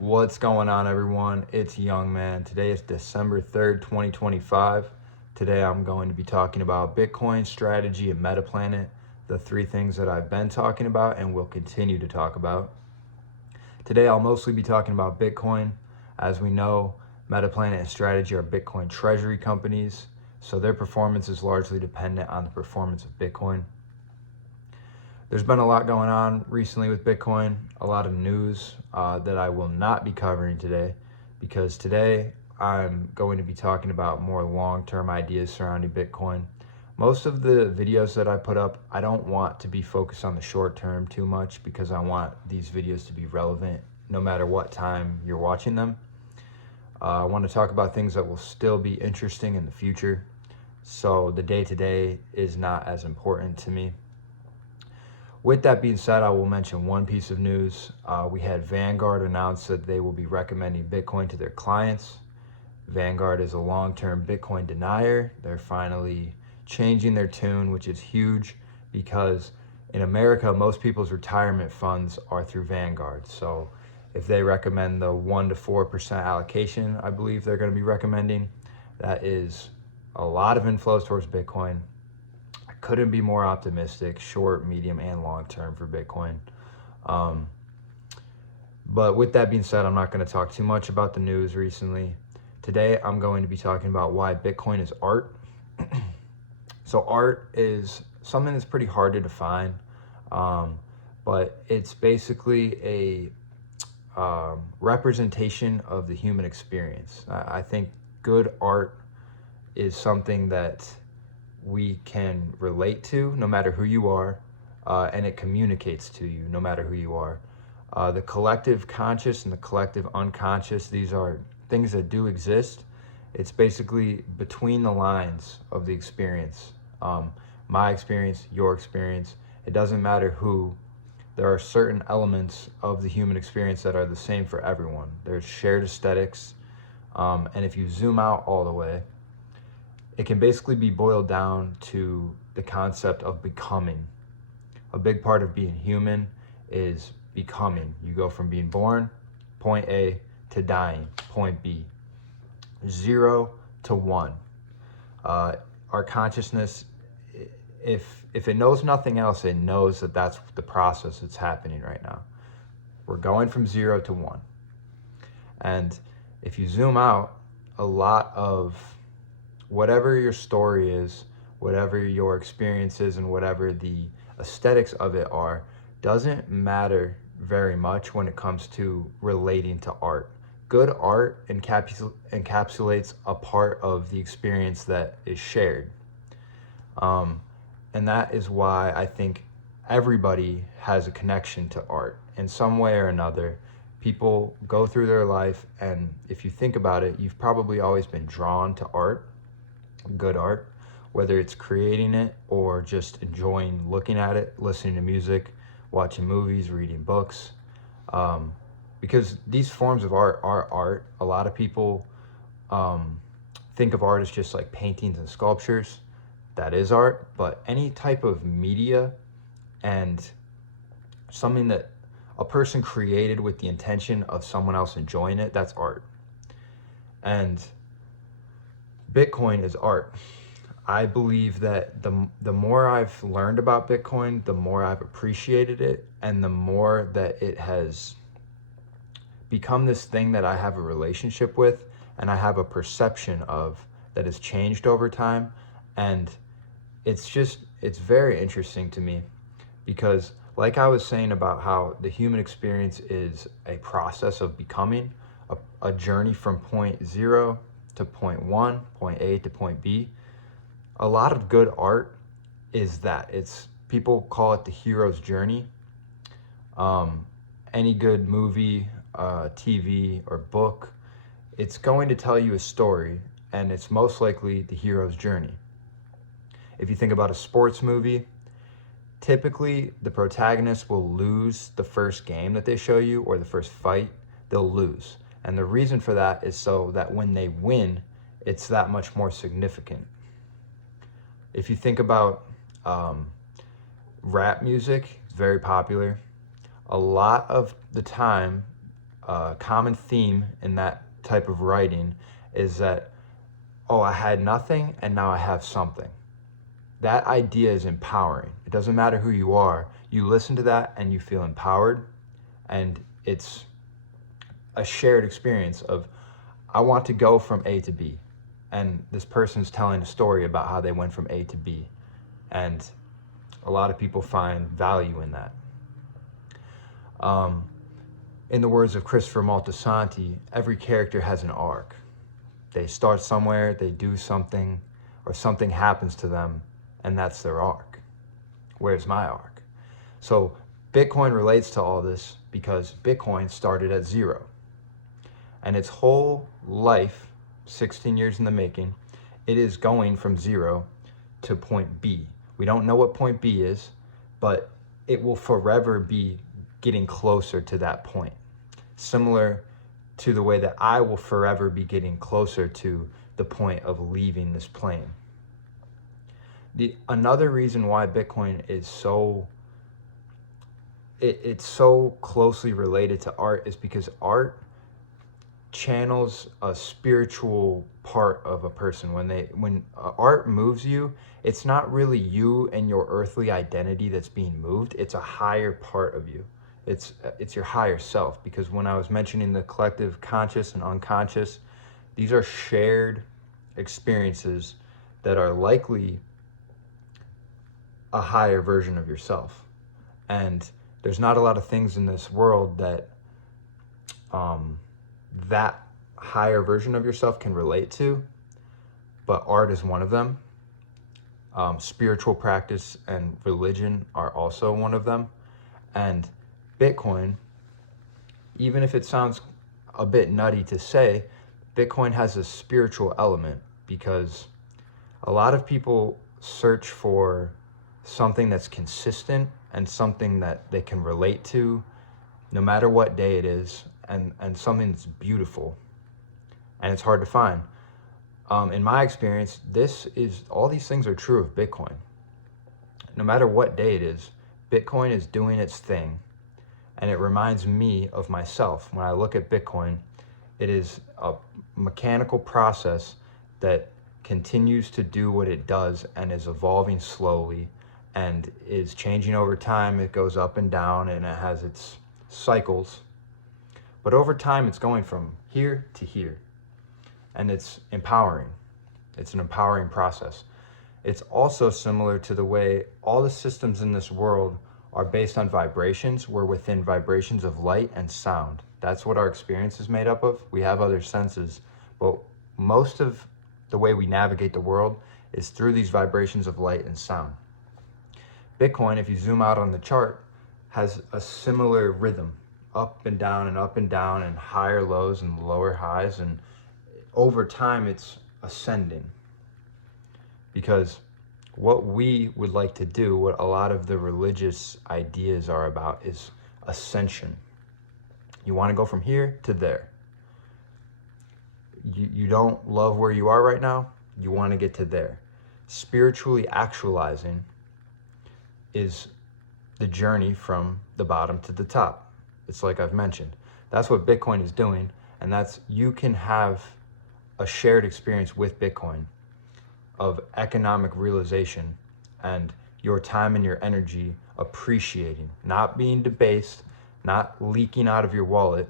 What's going on, everyone? It's Young Man. Today is December 3rd, 2025. Today I'm going to be talking about Bitcoin strategy and Metaplanet, the three things that I've been talking about and will continue to talk about. Today I'll mostly be talking about Bitcoin. As we know, Metaplanet and Strategy are Bitcoin treasury companies, so their performance is largely dependent on the performance of Bitcoin. There's been a lot going on recently with Bitcoin, a lot of news that I will not be covering today, because today I'm going to be talking about more long-term ideas surrounding Bitcoin. Most of the videos that I put up, I don't want to be focused on the short term too much, because I want these videos to be relevant no matter what time you're watching them. I want to talk about things that will still be interesting in the future, so the day-to-day is not as important to me. With that being said, I will mention one piece of news. We had Vanguard announce that they will be recommending Bitcoin to their clients. Vanguard is a long-term Bitcoin denier. They're finally changing their tune, which is huge, because in America, most people's retirement funds are through Vanguard. So if they recommend the 1 to 4% allocation, I believe they're going to be recommending, that is a lot of inflows towards Bitcoin. Couldn't be more optimistic, short, medium, and long term for Bitcoin. But with that being said, I'm not going to talk too much about the news recently. Today, I'm going to be talking about why Bitcoin is art. So art is something that's pretty hard to define, but it's basically a representation of the human experience. I think good art is something that we can relate to no matter who you are, and it communicates to you no matter who you are. The collective conscious and the collective unconscious, these are things that do exist. It's basically between the lines of the experience. My experience, your experience, it doesn't matter who. There are certain elements of the human experience that are the same for everyone. There's shared aesthetics, and if you zoom out all the way, it can basically be boiled down to the concept of becoming. A big part of being human is becoming. You go from being born, point A, to dying, point B. 0 to 1. Our consciousness, if it knows nothing else, it knows that that's the process that's happening right now. We're going from 0 to 1. And if you zoom out, a lot of whatever your story is, whatever your experience is, and whatever the aesthetics of it are, doesn't matter very much when it comes to relating to art. Good art encapsulates a part of the experience that is shared. And that is why I think everybody has a connection to art in some way or another. People go through their life, and if you think about it, you've probably always been drawn to art, good art, whether it's creating it or just enjoying looking at it, listening to music, watching movies, reading books. Because these forms of art are art. A lot of people think of art as just like paintings and sculptures. That is art, but any type of media and something that a person created with the intention of someone else enjoying it, that's art. And Bitcoin is art. I believe that the more I've learned about Bitcoin, the more I've appreciated it, and the more that it has become this thing that I have a relationship with and I have a perception of that has changed over time. And it's very interesting to me, because like I was saying about how the human experience is a process of becoming, a journey from point 0 to point 1, point A to point B. A lot of good art is that. People call it the hero's journey. Any good movie, TV, or book, it's going to tell you a story, and it's most likely the hero's journey. If you think about a sports movie, typically the protagonist will lose the first game that they show you, or the first fight, they'll lose. And the reason for that is so that when they win, it's that much more significant. If you think about rap music, it's very popular. A lot of the time, common theme in that type of writing is that, oh, I had nothing and now I have something. That idea is empowering. It doesn't matter who you are. You listen to that and you feel empowered, and it's a shared experience of, I want to go from A to B. And this person's telling a story about how they went from A to B. And a lot of people find value in that. In the words of Christopher Moltisanti, every character has an arc. They start somewhere, they do something, or something happens to them, and that's their arc. Where's my arc? So Bitcoin relates to all this because Bitcoin started at zero. And its whole life, 16 years in the making, it is going from zero to point B. We don't know what point B is, but it will forever be getting closer to that point. Similar to the way that I will forever be getting closer to the point of leaving this plane. Another reason why Bitcoin is it's so closely related to art is because art channels a spiritual part of a person. When art moves you, it's not really you and your earthly identity that's being moved. It's a higher part of you. It's your higher self. Because when I was mentioning the collective conscious and unconscious, these are shared experiences that are likely a higher version of yourself. And there's not a lot of things in this world that that higher version of yourself can relate to, but art is one of them. Spiritual practice and religion are also one of them. And Bitcoin, even if it sounds a bit nutty to say, Bitcoin has a spiritual element, because a lot of people search for something that's consistent and something that they can relate to no matter what day it is, and something that's beautiful, and it's hard to find. In my experience, all these things are true of Bitcoin. No matter what day it is, Bitcoin is doing its thing, and it reminds me of myself. When I look at Bitcoin, it is a mechanical process that continues to do what it does and is evolving slowly and is changing over time. It goes up and down and it has its cycles. But over time, it's going from here to here, and it's empowering. It's an empowering process. It's also similar to the way all the systems in this world are based on vibrations. We're within vibrations of light and sound. That's what our experience is made up of. We have other senses, but most of the way we navigate the world is through these vibrations of light and sound. Bitcoin, if you zoom out on the chart, has a similar rhythm, up and down and higher lows and lower highs, and over time it's ascending. Because what we would like to do, what a lot of the religious ideas are about, is ascension. You want to go from here to there. You don't love where you are right now, you want to get to there. Spiritually actualizing is the journey from the bottom to the top. It's like I've mentioned. That's what Bitcoin is doing, and you can have a shared experience with Bitcoin of economic realization and your time and your energy appreciating, not being debased, not leaking out of your wallet,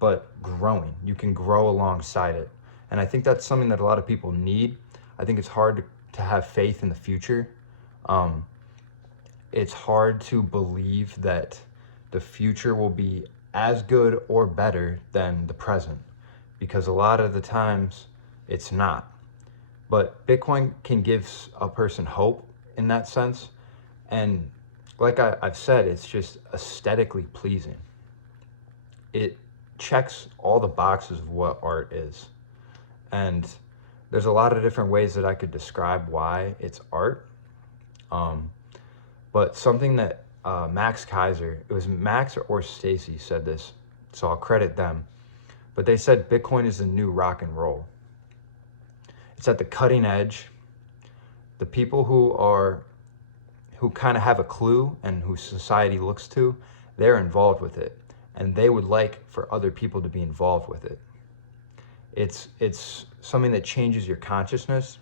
but growing. You can grow alongside it. And I think that's something that a lot of people need. I think it's hard to have faith in the future. It's hard to believe that the future will be as good or better than the present, because a lot of the times it's not. But Bitcoin can give a person hope in that sense. And like I've said, it's just aesthetically pleasing. It checks all the boxes of what art is. And there's a lot of different ways that I could describe why it's art. But something that Max Kaiser, it was Max or Stacy said this, so I'll credit them. But they said Bitcoin is the new rock and roll. It's at the cutting edge. The people who kind of have a clue and who society looks to, they're involved with it. and they would like for other people to be involved with it. It's something that changes your consciousness,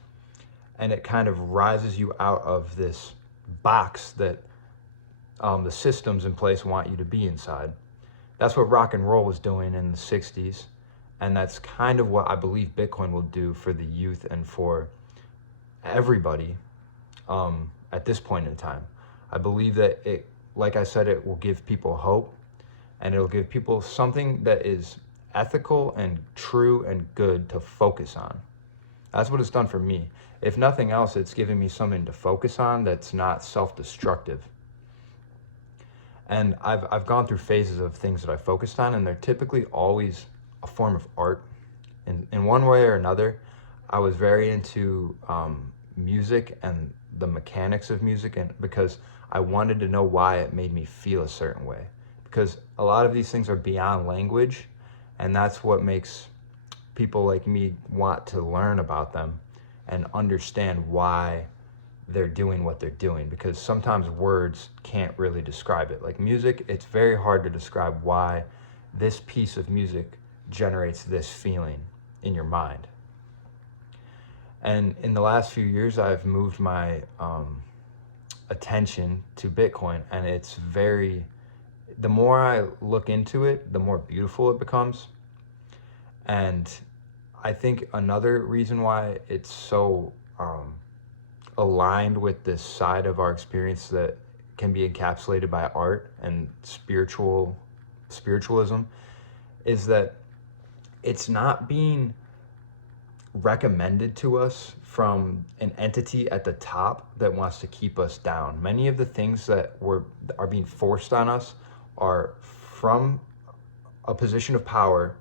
and it kind of rises you out of this box that the systems in place want you to be inside. That's what rock and roll was doing in the 60s, and that's kind of what I believe Bitcoin will do for the youth and for everybody at this point in time. I believe that it, like I said, it will give people hope, and it'll give people something that is ethical and true and good to focus on. That's what it's done for me. If nothing else, it's given me something to focus on that's not self-destructive. And I've gone through phases of things that I focused on, and they're typically always a form of art. In one way or another, I was very into music and the mechanics of music, and because I wanted to know why it made me feel a certain way. Because a lot of these things are beyond language, and that's what makes people like me want to learn about them and understand why they're doing what they're doing, because sometimes words can't really describe it. Like music, it's very hard to describe why this piece of music generates this feeling in your mind. And in the last few years, I've moved my attention to Bitcoin, and it's the more I look into it, the more beautiful it becomes. And I think another reason why it's so aligned with this side of our experience that can be encapsulated by art and spiritualism is that it's not being recommended to us from an entity at the top that wants to keep us down. Many of the things that are being forced on us are from a position of power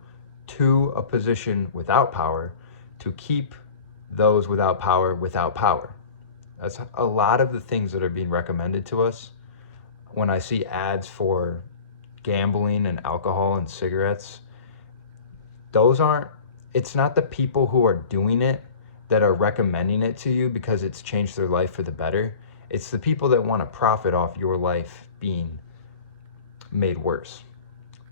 to a position without power to keep those without power without power. That's a lot of the things that are being recommended to us. When I see ads for gambling and alcohol and cigarettes, it's not the people who are doing it that are recommending it to you because it's changed their life for the better. It's the people that want to profit off your life being made worse.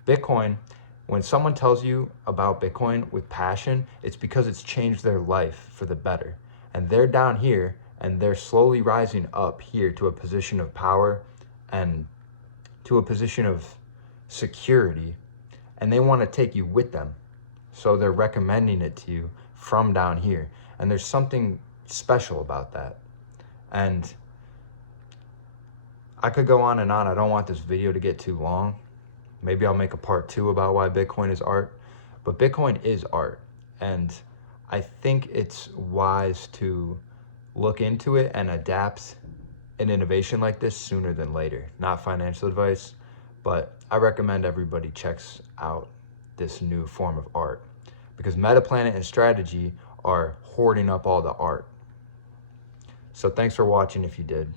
Bitcoin, when someone tells you about Bitcoin with passion, it's because it's changed their life for the better. And they're down here, and they're slowly rising up here to a position of power and to a position of security, and they want to take you with them. So they're recommending it to you from down here. And there's something special about that. And I could go on and on. I don't want this video to get too long. Maybe I'll make a part 2 about why Bitcoin is art. But Bitcoin is art. And I think it's wise to look into it and adapt an innovation like this sooner than later. Not financial advice, but I recommend everybody checks out this new form of art, because Metaplanet and Strategy are hoarding up all the art. So thanks for watching if you did.